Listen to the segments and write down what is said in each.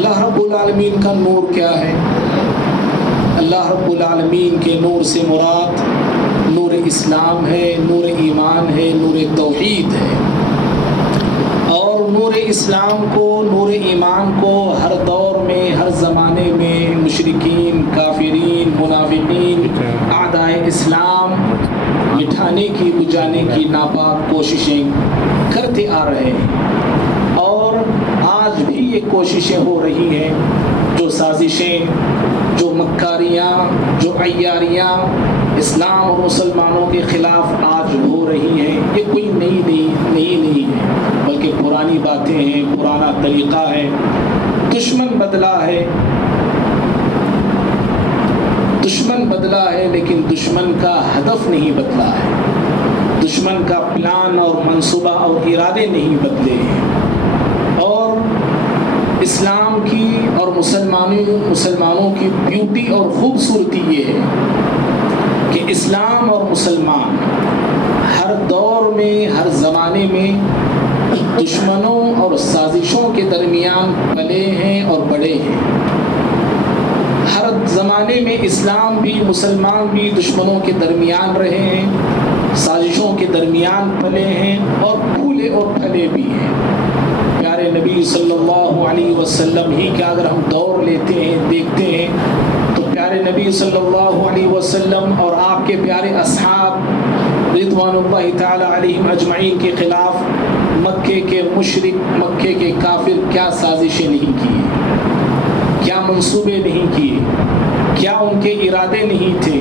اللہ رب العالمین کا نور کیا ہے؟ اللہ رب العالمین کے نور سے مراد نور اسلام ہے، نور ایمان ہے، نور توحید ہے۔ اور نور اسلام کو، نور ایمان کو ہر دور میں، ہر زمانے میں مشرکین، کافرین، منافقین، اعداء اسلام مٹھانے کی، بجھانے کی ناپاک کوششیں کرتے آ رہے ہیں، اور آج بھی یہ کوششیں ہو رہی ہیں۔ جو سازشیں، جو مکاریاں، جو عیاریاں اسلام اور مسلمانوں کے خلاف آج ہو رہی ہیں، یہ کوئی نئی نہیں ہے، بلکہ پرانی باتیں ہیں، پرانا طریقہ ہے۔ دشمن بدلا ہے لیکن دشمن کا ہدف نہیں بدلا ہے، دشمن کا پلان اور منصوبہ اور ارادے نہیں بدلے ہیں۔ اور اسلام کی اور مسلمانوں کی بیوٹی اور خوبصورتی یہ ہے کہ اسلام اور مسلمان ہر دور میں، ہر زمانے میں دشمنوں اور سازشوں کے درمیان پلے ہیں اور بڑے ہیں۔ ہر زمانے میں اسلام بھی، مسلمان بھی دشمنوں کے درمیان رہے ہیں، سازشوں کے درمیان پلے ہیں اور پھولے اور پھلے بھی ہیں۔ پیارے نبی صلی اللہ علیہ وسلم ہی کا اگر ہم دور لیتے ہیں، دیکھتے ہیں، تو پیارے نبی صلی اللہ علیہ وسلم اور آپ کے پیارے اصحاب رضوان اللہ تعالی علیہم اجمعین کے خلاف مکے کے مشرک، مکے کے کافر کیا سازشیں نہیں کی، کیا منصوبے نہیں کیے، کیا ان کے ارادے نہیں تھے،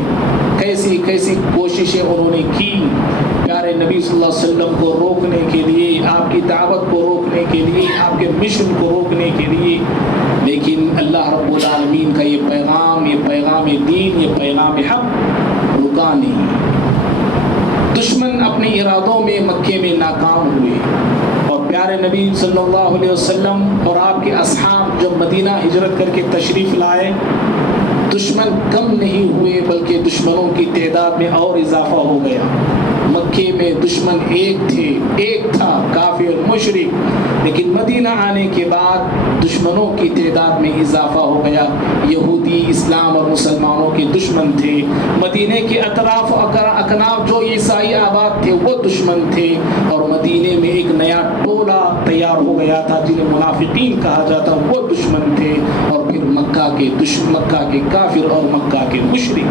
کیسی کیسی کوششیں انہوں نے کی پیارے نبی صلی اللہ علیہ وسلم کو روکنے کے لیے، آپ کی دعوت کو روکنے کے لیے، آپ کے مشن کو روکنے کے لیے۔ لیکن اللہ رب العالمین کا یہ پیغام دین، یہ پیغام حق رکا نہیں۔ دشمن اپنے ارادوں میں مکے میں ناکام ہوئے، اور پیارے نبی صلی اللہ علیہ وسلم اور آپ کے اصحاب جب مدینہ ہجرت کر کے تشریف لائے، دشمن کم نہیں ہوئے بلکہ دشمنوں کی تعداد میں اور اضافہ ہو گیا۔ مکے میں دشمن ایک تھا کافر مشرک، لیکن مدینہ آنے کے بعد دشمنوں کی تعداد میں اضافہ ہو گیا۔ یہودی اسلام اور مسلمانوں کے دشمن تھے، مدینے کے اطراف اکناف جو عیسائی آباد تھے وہ دشمن تھے، اور مدینے میں ایک نیا ٹولہ تیار ہو گیا تھا جنہیں منافقین کہا جاتا، وہ دشمن تھے، اور پھر مکہ کے کافر اور مکہ کے مشرک،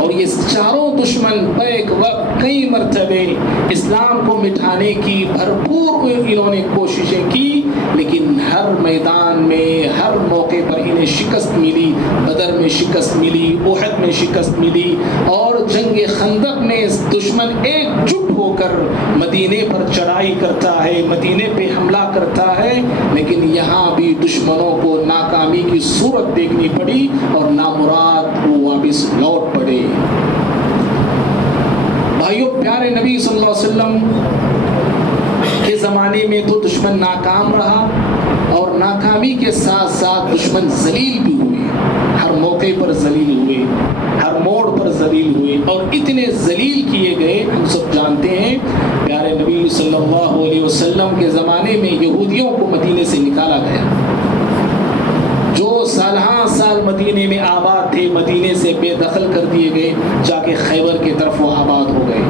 اور یہ چاروں دشمن بیک وقت کئی مرتبے اسلام کو مٹھانے کی بھرپور انہوں نے کوششیں کی، لیکن ہر میدان میں، ہر موقع پر انہیں شکست ملی۔ بدر میں شکست ملی، احد میں شکست ملی، اور جنگ خندق میں دشمن ایک جٹ ہو کر مدینے پر چڑھائی کرتا ہے، مدینے پہ حملہ کرتا ہے، لیکن یہاں بھی دشمنوں کو ناکامی کی صورت دیکھنی پڑی اور نامراد وہ واپس لوٹ پڑے۔ بھائیو، پیارے نبی صلی اللہ علیہ وسلم کے زمانے میں تو دشمن ناکام رہا، اور ناکامی کے ساتھ ساتھ دشمن ذلیل بھی ہوئے، ہر موقع پر ذلیل ہوئے، ہر موڑ پر ذلیل ہوئے، اور اتنے ذلیل کیے گئے ہم سب جانتے ہیں۔ پیارے نبی صلی اللہ علیہ وسلم کے زمانے میں یہودیوں کو مدینے سے نکالا گیا، جو سالہاں سال مدینے میں آباد تھے مدینے سے بے دخل کر دیے گئے، جا کے خیبر کی طرف وہ آباد ہو گئے۔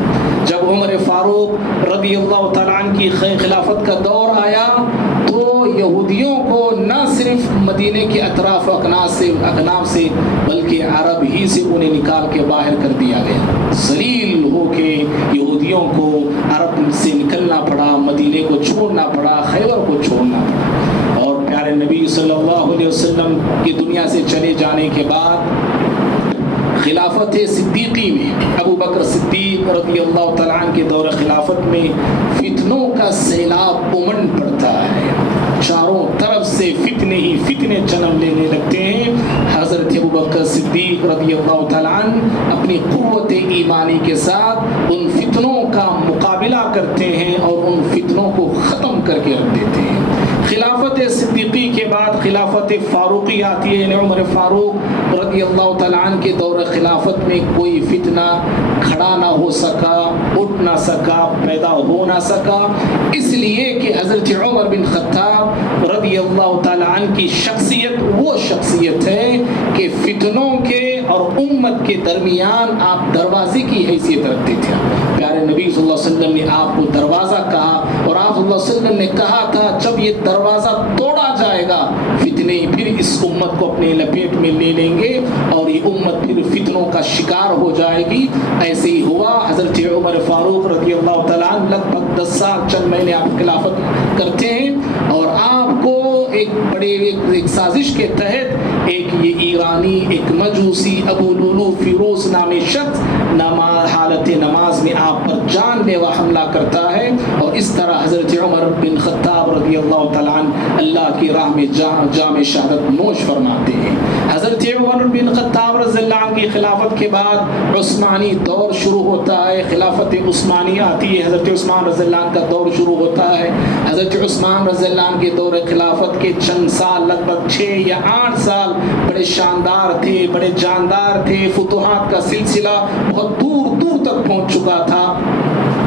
جب عمر فاروق رضی اللہ تعالیٰ عنہ کی خلافت کا دور آیا تو یہودیوں کو نہ صرف مدینے کے اطراف اکناف سے بلکہ عرب ہی سے انہیں نکال کے باہر کر دیا گیا۔ ذلیل ہو کے یہودیوں کو عرب سے نکلنا پڑا، مدینے کو چھوڑنا پڑا، خیبر کو چھوڑنا پڑا۔ اور پیارے نبی صلی اللہ علیہ وسلم کی دنیا سے چلے جانے کے بعد خلافت صدیقی میں ابو بکر صدیق رضی اللہ تعالیٰ عنہ کے دور خلافت میں فتنوں کا سیلاب امنڈ پڑتا ہے، چاروں طرف سے فتنے ہی فتنے جنم لینے لگتے ہیں۔ حضرت ابو بکر صدیق رضی اللہ تعالیٰ عنہ اپنی قوت ایمانی کے ساتھ ان فتنوں کا مقابلہ کرتے ہیں اور ان فتنوں کو ختم کر کے رکھ دیتے ہیں۔ خلافت صدیقی کے بعد خلافت فاروقی آتی ہے، یعنی عمر فاروق رضی اللہ تعالیٰ عنہ کے دور خلافت میں کوئی فتنہ کھڑا نہ ہو سکا، اٹھ نہ سکا، پیدا ہو نہ سکا، اس لیے کہ حضرت عمر بن خطاب رضی اللہ تعالیٰ عنہ کی شخصیت وہ شخصیت ہے کہ فتنوں کے اور امت کے درمیان آپ دروازے کی حیثیت رکھتے تھے۔ پیارے نبی صلی اللہ علیہ وسلم نے آپ کو دروازہ کہا، اور آپ صلی اللہ علیہ وسلم نے کہا تھا جب یہ دروازہ توڑا جائے گا فتنے پھر اس امت کو اپنے لپیٹ میں لے لیں گے اور یہ امت پھر فتنوں کا شکار ہو جائے گی۔ ایسے ہی ہوا۔ حضرت عمر فاروق رضی اللہ تعالیٰ عنہ لگ بھگ 10 سال چند مہینے آپ خلافت کرتے ہیں، اور آپ کو ایک سازش کے تحت ایک یہ ایرانی، ایک مجوسی ابو لولو فیروز نامی شخص حالت نماز میں آپ پر جان لیوا حملہ کرتا ہے، اور اس طرح حضرت عمر بن خطاب رضی اللہ تعالیٰ عنہ اللہ کی راہ میں جام شہادت نوش فرماتے ہیں۔ حضرت عمر بن خطاب رضی اللہ عنہ کی خلافت کے بعد عثمانی دور شروع ہوتا ہے، خلافت عثمانی آتی ہے، حضرت عثمان رضی اللہ عنہ کا دور شروع ہوتا ہے۔ حضرت عثمان رضی اللہ عنہ کے دور خلافت کے چند سال، لگ بھگ 6 یا 8 سال بڑے شاندار تھے، بڑے جاندار تھے، فتوحات کا سلسلہ بہت دور دور تک پہنچ چکا تھا،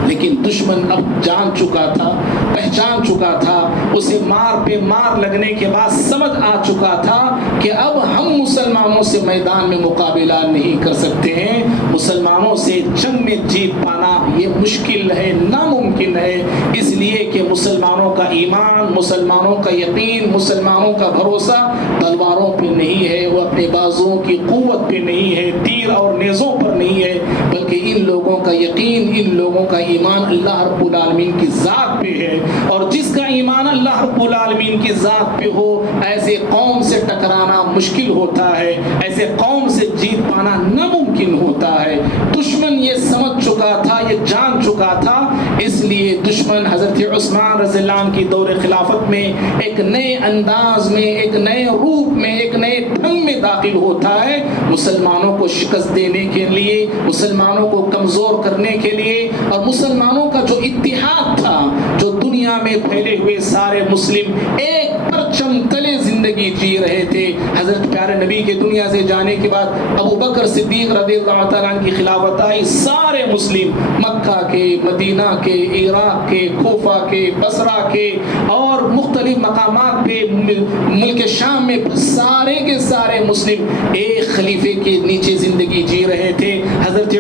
لیکن دشمن اب جان چکا تھا، پہچان چکا تھا، اسے مار پہ مار لگنے کے بعد سمجھ آ چکا تھا کہ اب ہم مسلمانوں سے میدان میں مقابلہ نہیں کر سکتے ہیں، مسلمانوں سے جنگ میں جیت پانا یہ مشکل ہے، ناممکن ہے، اس لیے کہ مسلمانوں کا ایمان، مسلمانوں کا یقین، مسلمانوں کا بھروسہ تلواروں پہ نہیں ہے، وہ اپنے بازوؤں کی قوت پہ نہیں ہے، تیر اور نیزوں پر نہیں ہے، بلکہ ان لوگوں کا یقین، ان لوگوں کا ایمان اللہ رب العالمین کی ذات پہ ہے، اور جس کا ایمان اللہ رب العالمین کی ذات پہ ہو ایسے قوم سے ٹکرانا مشکل ہوتا ہے، ایسے قوم سے جیت پانا ناممکن ہوتا ہے۔ دشمن یہ سمجھ چکا تھا، یہ جان چکا تھا، اس لیے دشمن حضرت عثمان رضی اللہ عنہ کی دور خلافت میں ایک نئے انداز میں، ایک نئے روپ میں، ایک نئے ڈھنگ میں داخل ہوتا ہے، مسلمانوں کو شکست دینے کے لیے، مسلمانوں کو کمزور کرنے کے لیے، اور مسلمانوں کا جو اتحاد تھا، جو دنیا میں پھیلے ہوئے سارے مسلم ایک پرچم تلے زندگی جی رہے تھے۔ حضرت پیارے نبی کے دنیا سے جانے کے بعد ابو بکر صدیق رضی اللہ تعالیٰ عنہ کی خلافت آئی، سارے مسلم مکہ کے، مدینہ کے، عراق کے، کوفہ کے، بصرہ کے اور مختلف مقامات پہ ملک شام میں سارے کے سارے مسلم ایک خلیفے کے نیچے زندگی جی رہے تھے۔ حضرت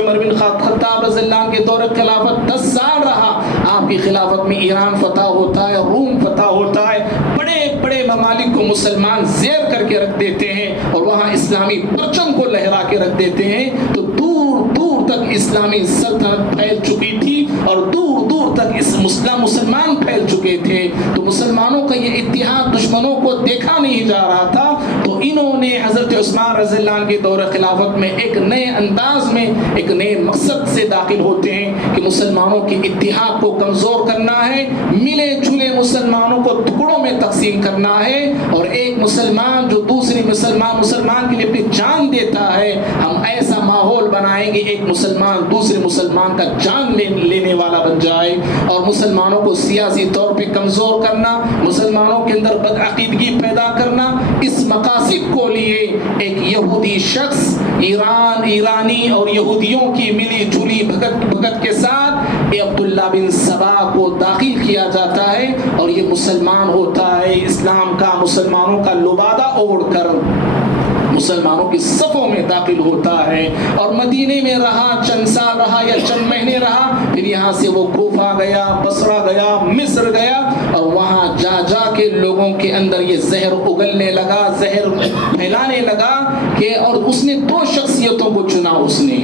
عمر بن خطاب رضی اللہ عنہ کے دور خلافت 10 سال رہا، آپ کی خلافت میں ایران فتح ہوتا ہے، روم فتح ہوتا ہے، بڑے بڑے ممالک کو مسلمان زیر کر کے رکھ دیتے ہیں اور وہاں اسلامی پرچم کو لہرا کے رکھ دیتے ہیں، تو دور دور تک اسلامی سلطنت پھیل چکی تھی اور دور دور تک مسلمان پھیل چکے تھے، تو مسلمانوں کا یہ اتحاد دشمنوں کو دیکھا نہیں جا رہا تھا، تو انہوں نے حضرت عثمان رضی اللہ عنہ کے دور خلافت میں ایک نئے انداز میں، ایک نئے مقصد سے داخل ہوتے ہیں کہ مسلمانوں کے اتحاد کو کمزور کرنا ہے، ملے جلے مسلمانوں کو ٹکڑوں میں تقسیم کرنا ہے، اور ایک مسلمان جو دوسری مسلمان کے لیے اپنی جان دیتا ہے، ہم ایسا ماحول بنائیں گے ایک مسلمان دوسرے مسلمان کا جان لینے والا بن جائے، اور مسلمانوں کو سیاسی طور پہ کمزور کرنا، مسلمانوں کے اندر بدعقیدگی پیدا کرنا، اس مقاصد کو لیے ایک یہودی شخص ایرانی اور یہودیوں کی ملی جلی بھگت کے ساتھ یہ عبداللہ بن سبا کو داخل کیا جاتا ہے، اور یہ مسلمان ہوتا ہے، اسلام کا، مسلمانوں کا لبادہ اوڑھ کر مسلمانوں کی صفوں میں داخل ہوتا ہے، اور مدینے میں رہا، چند سال رہا یا چند مہینے رہا، پھر یہاں سے وہ کوفہ گیا، بصرہ گیا، مصر گیا، اور وہاں جا جا کے لوگوں کے اندر یہ زہر اگلنے لگا، زہر پھیلانے لگا کہ، اور اس نے 2 شخصیتوں کو چنا، اس نے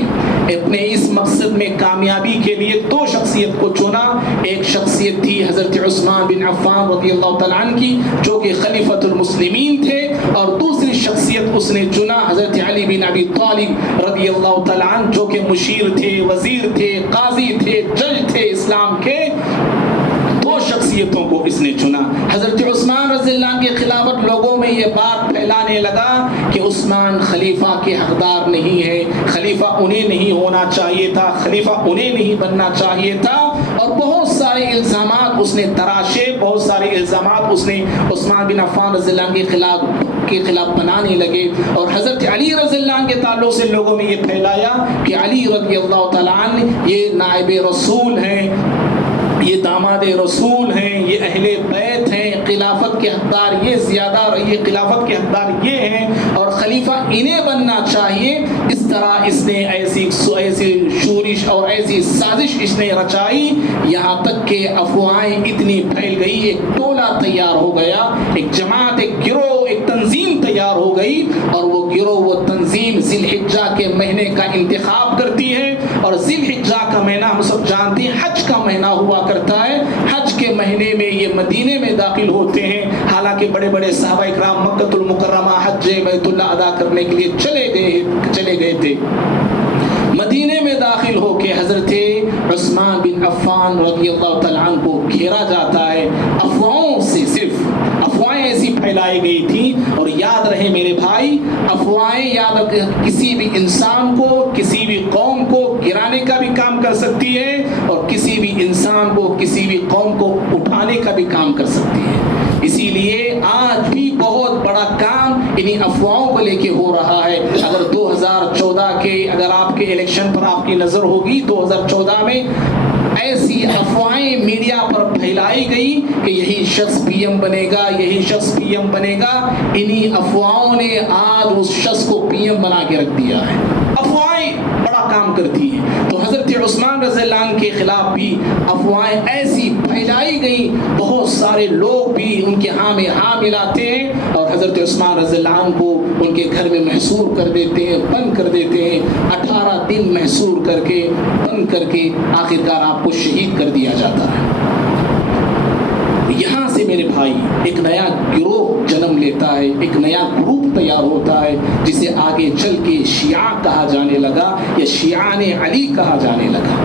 اپنے اس مقصد میں کامیابی کے لیے 2 شخصیت کو چنا، ایک شخصیت تھی حضرت عثمان بن عفان رضی اللہ تعالیٰ عنہ کی جو کہ خلیفۃ المسلمین تھے، اور دوسری شخصیت اس نے چنا حضرت علی بن ابی طالب رضی اللہ تعالیٰ عنہ جو کہ مشیر تھے، وزیر تھے، قاضی تھے، جج تھے اسلام کے۔ 2 شخصیتوں کو اس نے چنا۔ حضرت عثمان رضی اللہ عنہ کے خلافت لوگوں میں یہ بات پھیلانے لگا کہ عثمان خلیفہ کے حقدار نہیں ہے، خلیفہ انہیں نہیں ہونا چاہیے تھا، خلیفہ انہیں نہیں بننا چاہیے تھا، اور بہت سارے الزامات اس نے تراشے، بہت سارے الزامات اس نے عثمان بن عفان رضی اللہ عنہ کے خلاف بنانے لگے، اور حضرت علی رضی اللہ عنہ کے تعلق سے لوگوں میں یہ پھیلایا کہ علی رضی اللہ تعالیٰ عنہ یہ نائب رسول ہیں، یہ داماد رسول ہیں، یہ اہل بیت ہیں، خلافت کے حقدار یہ زیادہ، یہ خلافت کے حقدار یہ ہیں اور خلیفہ انہیں بننا چاہیے۔ اس طرح اس نے ایسی شورش اور ایسی سازش اس نے رچائی، یہاں تک کہ افواہیں اتنی پھیل گئی، ایک ٹولہ تیار ہو گیا، ایک جماعت، ایک گروہ، ایک تنظیم تیار ہو گئی، اور وہ گروہ، وہ تنظیم ذی الحجہ کے مہینے کا انتخاب کرتی ہے، اور ذی الحجہ کا مہینہ ہم سب جانتے ہیں حج کا مہینہ ہوا کرتا ہے۔ حج کے مہینے میں یہ مدینے میں داخل ہوتے ہیں، حالانکہ بڑے بڑے صحابہ اکرام مکہ المکرمہ حج بیت اللہ ادا کرنے کے لیے چلے گئے تھے۔ مدینے میں داخل ہو کے حضرت عثمان بن عفان رضی اللہ تعالیٰ عنہ کو گھیرا جاتا ہے، افواہوں سے، صرف افواہیں ایسی پھیلائی گئی تھی۔ اور یاد رہے میرے بھائی، افواہیں یاد کسی بھی انسان کو، کسی بھی قوم کو گرانے کا بھی کام کر سکتی ہے، اور کسی بھی انسان کو، کسی بھی قوم کو اٹھانے کا بھی کام کر سکتی ہے۔ اسی لیے آج بھی بہت بڑا کام انہیں افواہوں کو لے کے ہو رہا ہے۔ اگر 2014 کے، اگر آپ کے الیکشن پر آپ کی نظر ہوگی، 2014 میں ایسی افواہیں میڈیا پر پھیلائی گئی کہ یہی شخص پی ایم بنے گا، یہی شخص پی ایم بنے گا، انہی افواہوں نے آج اس شخص کو پی ایم بنا کے رکھ دیا ہے۔ افواہیں بڑا کام کرتی ہیں، تو حضرت عثمان رضی اللہ عنہ کے خلاف بھی افواہیں ایسی پھیلائی گئی، بہت سارے لوگ بھی ان کے ہاں میں ہاں ملاتے ہیں، اور حضرت عثمان رضی اللہ عنہ کو ان کے گھر میں محصور کر دیتے ہیں، بند کر دیتے ہیں، 18 دن محصور کر کے، بند کر کے آخرکار آپ کو شہید کر دیا جاتا ہے۔ یہاں سے میرے بھائی ایک نیا گروہ جنم لیتا ہے، ایک نیا گروپ تیار ہوتا ہے، جسے آگے چل کے شیعہ کہا جانے لگا، یا شیعان علی کہا جانے لگا۔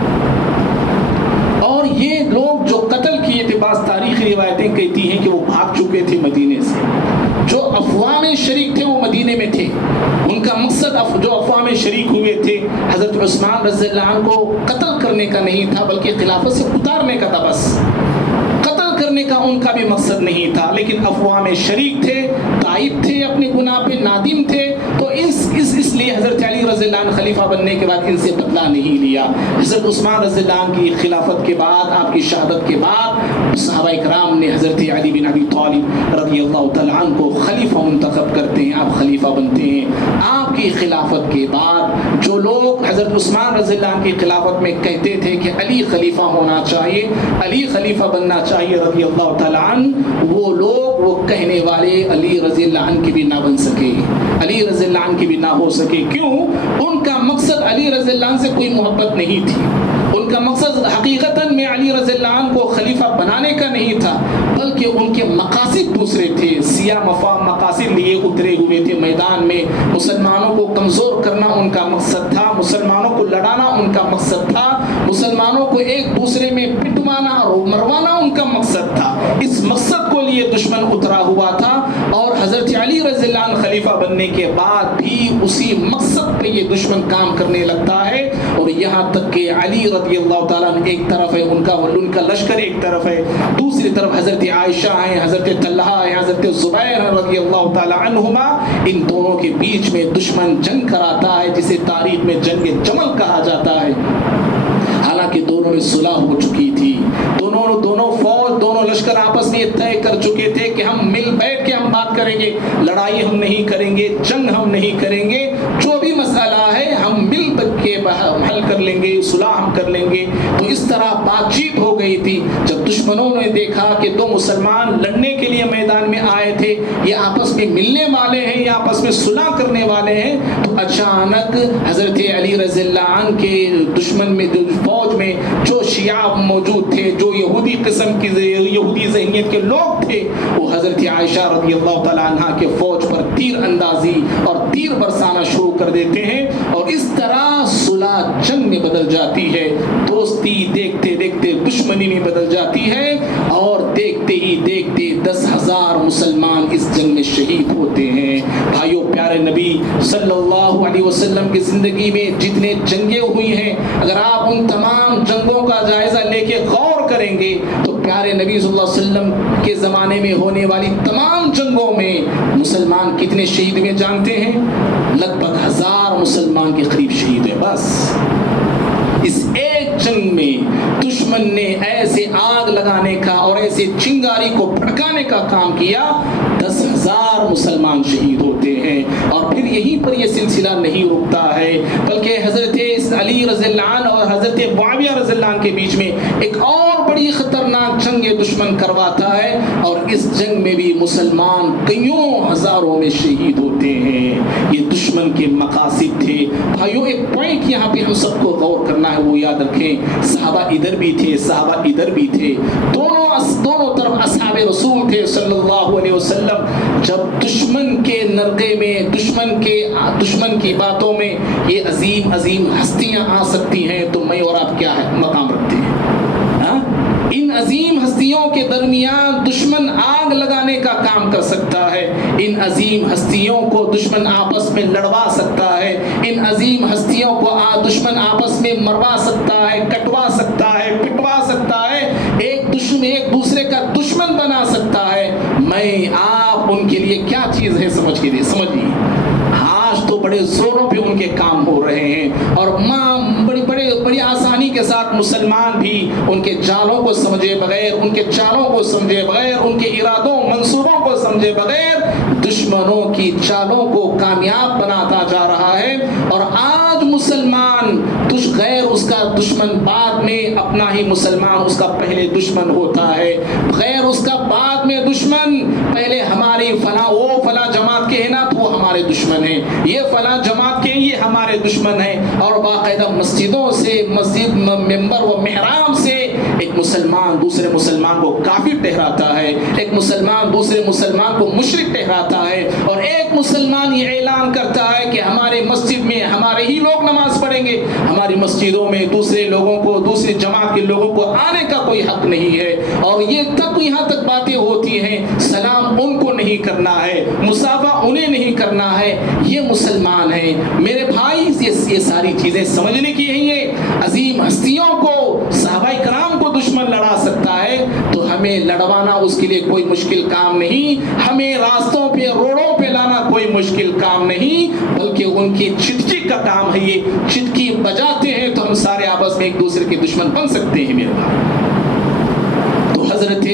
اور یہ لوگ جو قتل کیے تھے، بعض تاریخی روایتیں کہتی ہیں کہ وہ بھاگ چکے تھے مدینے سے۔ جو افواہ میں شریک تھے وہ مدینے میں تھے، ان کا مقصد جو افواہ میں شریک ہوئے تھے حضرت عثمان رضی اللہ عنہ کو قتل کرنے کا نہیں تھا، بلکہ خلافت سے اتارنے کا تھا، بس قتل کرنے کا ان کا بھی مقصد نہیں تھا، لیکن افواہ میں شریک تھے، تائب تھے، اپنے گناہ پہ نادم تھے، تو اس لیے حضرت علی رضی اللہ عنہ خلیفہ بننے کے بعد ان سے بدلہ نہیں لیا۔ حضرت عثمان رضی اللہ عنہ کی خلافت کے بعد، آپ کی شہادت کے بعد، صحابہ اکرام نے حضرت علی بن ابی طالب رضی اللہ تعالیٰ عنہ کو خلیفہ منتخب کرتے ہیں، آپ خلیفہ بنتے ہیں۔ آپ کی خلافت کے بعد جو لوگ حضرت عثمان رضی اللہ عنہ کی خلافت میں کہتے تھے کہ علی خلیفہ ہونا چاہیے، علی خلیفہ بننا چاہیے رضی اللہ تعالیٰ عنہ، وہ لوگ، وہ کہنے والے علی رضی اللہ عنہ کی بھی نہ بن سکے، علی رضی اللہ عنہ کی بھی نہ ہو سکے۔ کیوں؟ ان کا مقصد علی رضی اللہ عنہ سے کوئی محبت نہیں تھی، ان کا مقصد حقیقتاً میں علی رضی اللہ عنہ کو خلیفہ بنانے کا نہیں تھا، بلکہ ان کے مقاصد دوسرے تھے، سیاہ مقاصد لیے اترے ہوئے تھے میدان میں۔ مسلمانوں کو کمزور کرنا ان کا مقصد تھا، مسلمانوں کو لڑانا ان کا مقصد تھا، مسلمانوں کو ایک دوسرے میں پٹوانا اور مروانا ان کا مقصد تھا۔ اس مقصد کو لیے دشمن اترا ہوا تھا، اور حضرت علی رضی اللہ عنہ خلیفہ بننے کے بعد بھی اسی مقصد پہ یہ دشمن کام کرنے لگتا ہے، اور یہاں تک کہ علی رضی اللہ تعالیٰ عنہ ایک طرف ہے، ان کا لشکر ایک طرف ہے، دوسری طرف حضرت عائشہ ہیں، حضرت طلحہ ہیں، حضرت زبیر ہیں رضی اللہ تعالیٰ عنہما، ان دونوں کے بیچ میں دشمن جنگ کراتا ہے، جسے تاریخ میں جنگ جمل کہا جاتا ہے۔ حالانکہ دونوں میں صلح ہو چکی تھی، دونوں فوج، دونوں لشکر آپس میں طے کر چکے تھے کہ ہم مل بیٹھ کے ہم بات کریں گے، لڑائی ہم نہیں کریں گے، جنگ ہم نہیں کریں گے، جو بھی مسئلہ ہے ہم مل کے حل کر لیں گے، صلح ہم کر لیں گے۔ تو اس طرح بات چیت ہو گئی تھی۔ جب دشمنوں نے دیکھا کہ دو مسلمان لڑنے کے لیے میدان میں آئے تھے، یہ آپس میں ملنے والے ہیں، یہ آپس میں صلح کرنے والے ہیں، تو اچانک حضرت علی رضی اللہ عنہ کے دشمن میں، فوج میں جو شیعہ موجود تھے، جو یہودی قسم کی، یہودی ذہنیت کے لوگ تھے، وہ حضرت عائشہ رضی اللہ تعالیٰ عنہ کے فوج پر تیر اندازی اور تیر برسانا شروع کر دیتے ہیں، اور اس طرح صلح جنگ میں بدل جاتی ہے، دوستی دیکھتے دیکھتے دشمنی میں بدل جاتی ہے، اور دیکھتے ہی دیکھتے 10,000 مسلمان اس جنگ میں شہید ہوتے ہیں۔ بھائیو، پیارے نبی صلی اللہ علیہ وسلم کی زندگی میں جتنے جنگیں ہوئی ہیں، اگر آپ ان تمام جنگوں کا جائزہ لے کے غور غور کریں گے تو پیارے نبی صلی اللہ علیہ وسلم کے زمانے میں ہونے والی تمام جنگوں میں مسلمان کتنے شہید ہوئے جانتے ہیں؟ لگ بھگ 1000 مسلمان کے قریب شہید ہوئے بس۔ اس ایک جنگ میں دشمن نے ایسے آگ لگانے کا اور ایسے چنگاری کو بھڑکانے کا کام کیا، 10,000 مسلمان شہید ہوتے ہیں۔ اور پھر یہیں پر یہ سلسلہ نہیں رکتا ہے، بلکہ حضرت علی رضی اللہ عنہ اور حضرت معاویہ رضی اللہ عنہ کے بیچ میں ایک اور بڑی خطرناک جنگ دشمن کرواتا ہے، اور اس جنگ میں بھی مسلمان کئیوں ہزاروں میں شہید ہوتے ہیں۔ یہ دشمن کے مقاصد تھے۔ بھائیو، ایک پوائنٹ یہاں پہ ہم سب کو غور کرنا ہے، وہ یاد رکھیں، صحابہ ادھر بھی تھے، صحابہ ادھر بھی تھے، دونوں طرف اصحاب رسول تھے صلی اللہ علیہ وسلم۔ جب دشمن کے نرغے میں، دشمن کی باتوں میں یہ عظیم عظیم ہستیاں آ سکتی ہیں تو میں اور آپ کیا ہے مقام رکھتے ہیں؟ ان عظیم ہستیوں کے درمیان دشمن آگ لگانے کا کام کر سکتا ہے، ان عظیم ہستیوں کو دشمن آپس میں لڑوا سکتا ہے، ان عظیم ہستیوں کو دشمن آپس میں مروا سکتا ہے، کٹوا سکتا ہے، پٹوا سکتا ہے، ایک دوسرے کا دشمن بنا سکتا ہے۔ میں آپ ان کے لیے کیا چیز ہے سمجھیے۔ آج تو بڑے زوروں پہ ان کے کام ہو رہے ہیں، اور بڑی آسانی کے ساتھ مسلمان بھی ان کے جالوں کو سمجھے بغیر، ان کے چالوں کو سمجھے بغیر، ان کے ارادوں منصوبوں کو سمجھے بغیر دشمنوں کی چالوں کو کامیاب بناتا جا رہا ہے۔ اور آج مسلمان غیر اس کا دشمن بعد میں اپنا ہی مسلمان اس کا پہلے دشمن ہوتا ہے، غیر اس کا بعد میں دشمن پہلے ہماری فلاں جماعت کے ہیں نا تو وہ ہمارے دشمن ہیں، یہ فلاں جماعت کے یہ ہمارے دشمن ہیں، اور باقاعدہ مسجدوں سے، مسجد ممبر و محرام سے ایک مسلمان دوسرے مسلمان کو کافر ٹھہراتا ہے، ایک مسلمان دوسرے مسلمان کو مشرک ٹھہراتا ہے، اور ایک مسلمان یہ اعلان کرتا ہے کہ ہمارے مسجد میں ہمارے ہی لوگ نماز پڑھیں گے، ہماری مسجدوں میں دوسرے لوگوں کو، دوسری جماعت کے لوگوں کو آنے کا کوئی حق نہیں ہے۔ اور یہ یہاں تک باتیں ہوتی ہیں، سلام ان کو نہیں کرنا ہے، مصافحہ انہیں نہیں کرنا ہے، یہ مسلمان ہیں۔ میرے بھائی، یہ ساری چیزیں سمجھنے کی ہیں۔ یہ عظیم ہستیوں کو، صحابہ کرام کو دشمن لڑا سکتا ہے تو ہمیں لڑوانا اس کے لیے کوئی مشکل کام نہیں، ہمیں راستوں پہ، روڈوں پہ لانا کوئی مشکل کام نہیں، بلکہ ان کی چٹکی کا کام ہے۔ یہ چٹکی بجاتے ہیں تو ہم سارے آپس میں ایک دوسرے کے دشمن بن سکتے ہیں۔ میرے بھائی، تو حضرت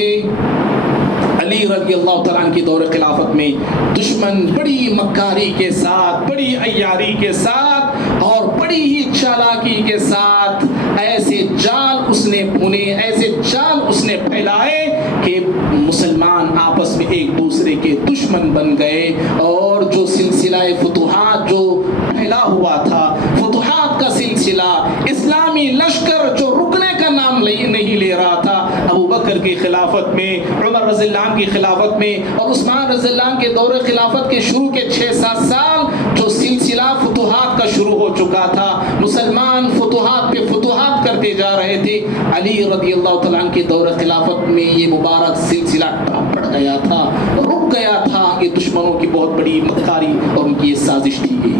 علی رضی اللہ تعالیٰ عنہ کی دور خلافت میں دشمن بڑی مکاری کے ساتھ، بڑی عیاری کے ساتھ اور بڑی ہی چالاکی کے ساتھ ایسے جال اس نے بنے، ایسے جال اس نے پھیلائے کہ مسلمان آپس میں ایک دوسرے کے دشمن بن گئے، اور جو سلسلہ فتوحات جو پھیلا ہوا تھا، فتوحات کا سلسلہ، اسلامی لشکر جو رکنے کا نام نہیں لے رہا تھا، ابو بکر کی خلافت میں، عمر رضی اللہ عنہ کی خلافت میں اور عثمان رضی اللہ عنہ کے دور خلافت کے شروع کے 6-7 سال جو سلسلہ فتوحات کا شروع ہو چکا تھا، مسلمان فتوحات پہ فتوحات کرتے جا رہے تھے، علی رضی اللہ تعالیٰ عنہ کے دور خلافت میں یہ مبارک سلسلہ پڑ گیا تھا، رک گیا تھا۔ یہ دشمنوں کی بہت بڑی مکاری اور ان کی یہ سازش تھی۔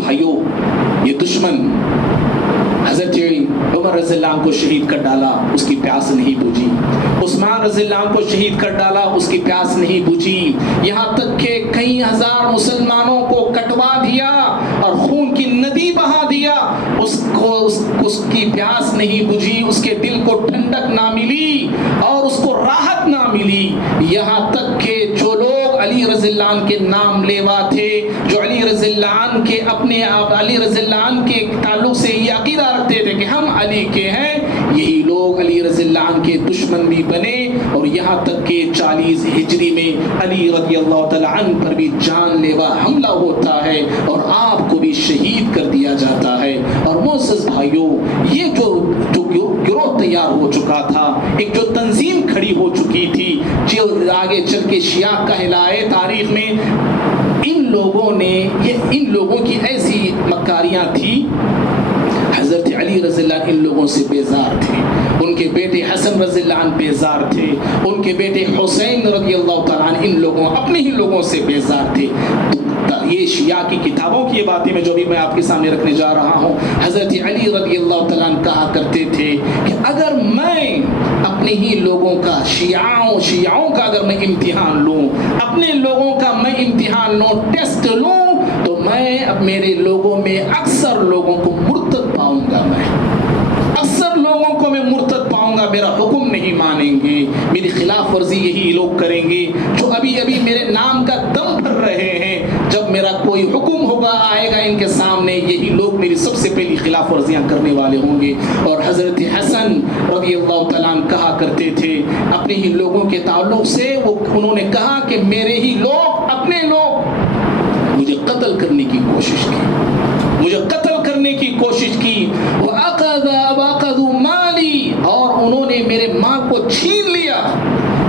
بھائیو، یہ دشمن حضرت عمر رضی اللہ عنہ کو شہید کر ڈالا، اس کی پیاس نہیں بجھی، عثمان رضی اللہ عنہ کو شہید کر ڈالا، اس کی پیاس نہیں بجھی، یہاں تک کہ کئی ہزار مسلمانوں کو کٹوا دیا اور خون کی ندی بہا دیا، اس کی پیاس نہیں بجھی، اس کے دل کو ٹھنڈک نہ ملی اور اس کو راحت نہ ملی، یہاں تک کہ جو لوگ علی رضی اللہ عنہ کے نام لیوا تھے، جو علی رضی اللہ عنہ کے اپنے آپ علی رضی اللہ عنہ کے تعلق سے یہ عقیدہ رکھتے تھے کہ ہم علی کے ہیں، یہی لوگ علی رضی اللہ عنہ کے دشمن بھی بنے، اور یہاں تک کہ 40 ہجری میں علی رضی اللہ تعالی عنہ پر بھی جان لیوا حملہ ہوتا ہے اور آپ کو بھی شہید کر دیا جاتا ہے۔ اور معزز بھائیوں، یہ جو گروہ تیار ہو چکا تھا، ایک جو تنظیم کھڑی ہو چکی تھی جو آگے چل کے شیعہ کہلائے تاریخ میں، ان لوگوں کی ایسی مکاریاں تھی، حضرت علی رضی اللہ عنہ ان لوگوں سے بیزار تھے، ان کے بیٹے حسن رضی اللہ عنہ بیزار تھے، ان کے بیٹے حسین رضی اللہ تعالیٰ عنہ ان لوگوں اپنے ہی لوگوں سے بیزار تھے۔ یہ شیعہ کی کتابوں کی یہ باتیں میں جو بھی میں آپ کے سامنے رکھنے جا رہا ہوں. حضرت علی رضی اللہ تعالیٰ عنہ کہا کرتے تھے کہ اگر میں اپنے ہی لوگوں کا شیعوں کا اگر میں امتحان لوں, اپنے لوگوں کا میں امتحان لوں, ٹیسٹ لوں, تو میں اب میرے لوگوں میں اکثر لوگوں کو مرتد پاؤں گا. میں اکثر لوگوں کو میں مرتد پاؤں گا, میرا حکم نہیں مانیں گے, میری خلاف ورزی یہی لوگ کریں گے جو ابھی ابھی میرے نام کا دم بھر رہے ہیں. جب میرا کوئی حکم ہوگا آئے گا ان کے سامنے, یہی لوگ میری سب سے پہلی خلاف ورزیاں کرنے والے ہوں گے. اور حضرت حسن رضی اللہ تعالیٰ عنہ کہا کرتے تھے اپنے ہی لوگوں کے تعلق سے, انہوں نے کہا کہ میرے ہی لوگ, اپنے لوگ مجھے قتل کرنے کی کوشش کی, مجھے قتل کرنے کی کوشش کی. وَأَخَذُوا مَالِي, اور انہوں نے میرے مال کو چھین لیا.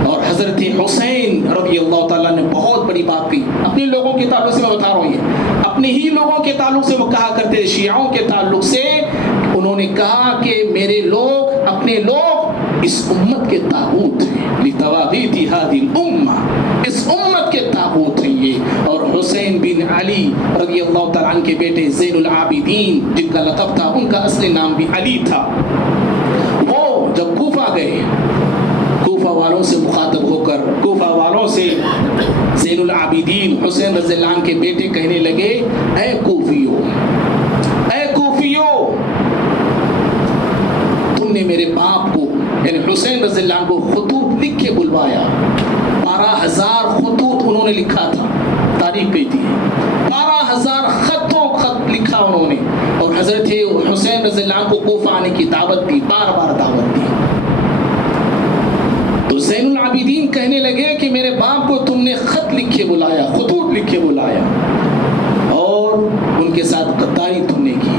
اور حضرت حسین رضی اللہ تعالیٰ نے بہت بڑی بات کی اپنے لوگوں کے تعلق سے, میں بتا رہا ہوں یہ اپنے ہی لوگوں کے تعلق سے وہ کہا کرتے, شیعوں کے تعلق سے انہوں نے کہا کہ میرے لوگ, اپنے لوگ اس امت کے طاغوت ہیں. لِتَوَاغِيتِ هَذِهِ الْأُمَّةِ, اس امت کے طاغوت ہیں یہ. اور حسین بن علی رضی اللہ تعالیٰ عنہ کے بیٹے زین العابدین جن کا لقب تھا, ان کا اصلی نام بھی علی تھا, وہ جب کوفہ گئے, کوفہ والوں سے مخاطب ہو کر, کوفہ والوں سے زین العابدین حسین رضی اللہ عنہ کے بیٹے کہنے لگے, اے کوفیو, اے کوفیو, تم نے میرے باپ کو یعنی حسین رضی اللہ عنہ کو خطوط لکھ کے بلوایا. 12,000 خطوط انہوں نے لکھا تھا, تاریخ کہتی ہے 12,000 خط لکھا انہوں نے. اور حضرت حسین رضی اللہ عنہ کو کوفہ آنے کی دعوت دی, بار بار دعوت دی. تو زین العابدین کہنے لگے کہ میرے باپ کو تم نے خط لکھے بلایا, خطوط لکھے بلایا, اور ان کے ساتھ غداری تم نے کی,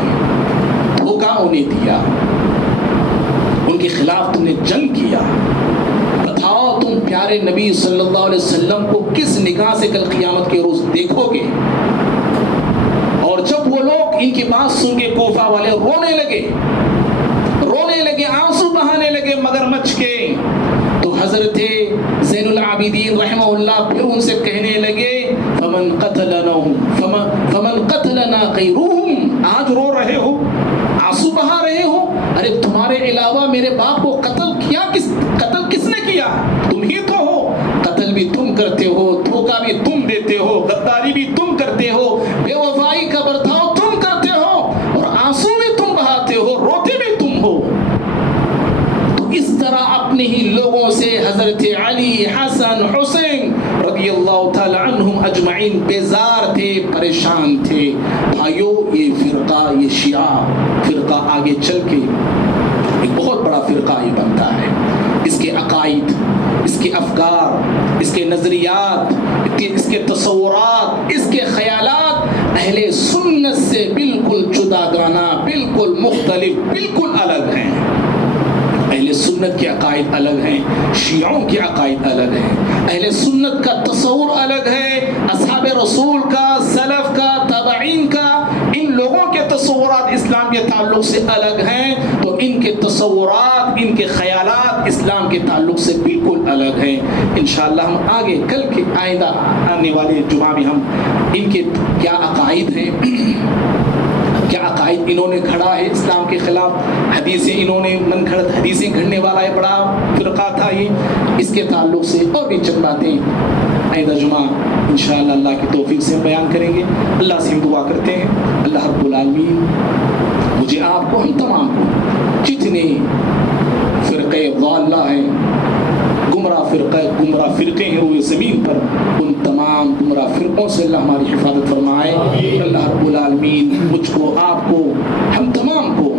دھوکہ انہیں دیا, ان کے خلاف تم نے جنگ کیا. بتاؤ تم پیارے نبی صلی اللہ علیہ وسلم کو کس نگاہ سے کل قیامت کے روز دیکھو گے. اور جب وہ لوگ ان کی بات سن کے کوفہ والے رونے لگے, آنسو بہانے لگے مگرمچھ کے, تو حضرت زین العابدین رحمہ اللہ پھر ان سے کہنے لگے فمن قتلنا غیرهم, آج رو رہے ہو, آنسو بہا رہے ہو, ارے تمہارے علاوہ میرے باپ کو قتل کس نے کیا؟ تم ہی تو ہو. قتل بھی تم کرتے ہو, دھوکہ بھی تم دیتے ہو, غداری بھی تم کرتے ہو, بے وفائی کا برتاؤ تم کرتے ہو, اور آنسو بھی تم بہاتے ہو, روتے بھی تم ہو. تو اس طرح اپنے ہی لوگوں سے حضرت علی, حسن, حسین رضی اللہ تعالی عنہم اجمعین بیزار تھے, پریشان تھے. بھائیو, یہ فرقہ, یہ شیعہ فرقہ آگے چل کے ایک بہت بڑا فرقہ یہ بنتا ہے. اس کے عقائد, اس کے افکار, اس کے نظریات, اس کے تصورات, اس کے خیالات اہل سنت سے بالکل جداگانہ, بالکل مختلف, بالکل الگ ہیں. اہل سنت کے عقائد الگ ہیں, شیعوں کے عقائد الگ ہیں. اہل سنت کا تصور الگ ہے, اصحاب رسول کا, سلف کا, تابعین کا, ان لوگوں کے تصورات اسلام کے تعلق سے الگ ہیں. تو ان کے تصورات, ان کے خیالات اسلام کے تعلق سے بالکل الگ ہیں. انشاءاللہ ہم آگے کل کے آئندہ آنے والے جمعہ میں ہم ان کے کیا عقائد ہیں, کیا عقائد انہوں نے گھڑا ہے اسلام کے خلاف, حدیثیں انہوں نے من گھڑت حدیثیں گھڑنے والا ہے بڑا فرقہ تھا یہ, اس کے تعلق سے اور بھی چند باتیں آئندہ جمعہ انشاءاللہ اللہ کی توفیق سے بیان کریں گے. اللہ سے ہم دعا کرتے ہیں اللہ رب العالمین مجھے, آپ کو, ہم تمام کو, جتنے فرقے ضالہ ہیں, گمراہ فرقے ہیں روئے زمین پر, ان تمام گمراہ فرقوں سے اللہ ہماری حفاظت فرمائے. اللہ رب العالمین مجھ کو, آپ کو, ہم تمام کو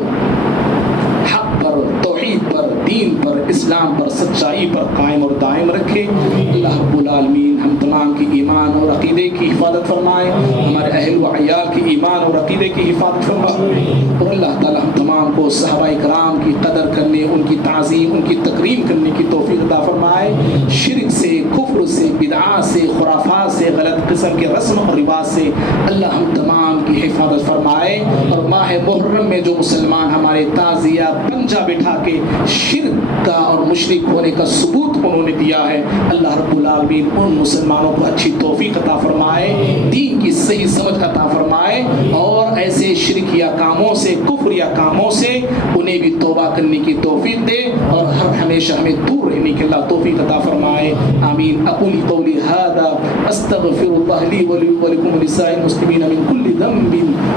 حق پر, توحید پر, دین پر, اسلام پر, سچائی پر قائم اور دائم رکھے. اللہ رب العالمین ہم تمام کی ایمان اور عقیدے کی حفاظت فرمائے, ہمارے اہل و عیال کی ایمان اور عقیدے کی حفاظت فرمائے. اور اللہ تعالی ہم تمام کو صحابہ کرام کی قدر کرنے, ان کی تعظیم, ان کی تکریم کرنے کی توفیق عطا فرمائے. شرک سے, کفر سے, بدعات سے, خرافات سے, غلط قسم کے رسم اور لباس سے اللہ ہم تمام کی حفاظت فرمائے، اور ماہ محرم میں جو مسلمان ہمارے تعزیہ پنجہ بٹھا کے شرک کا اور مشرک ہونے کا ثبوت انہوں نے دیا ہے، اللہ رب العالمین ان مسلمانوں کو اچھی توفیق عطا فرمائے، دین کی صحیح سمجھ عطا فرمائے، اور ایسے شرکیہ کاموں سے، کفریہ کاموں سے انہیں بھی توبہ کرنے کی توفیق دے، اور ہمیشہ ہمیں دور رہنے کی اللہ توفیق عطا فرمائے، آمین۔ اقول قولی ھذا استغفر اللہ لی ولکم ولسائر المسلمین من کل ذنب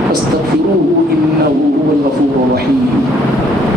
فاستغفروه انه هو الغفور الرحیم۔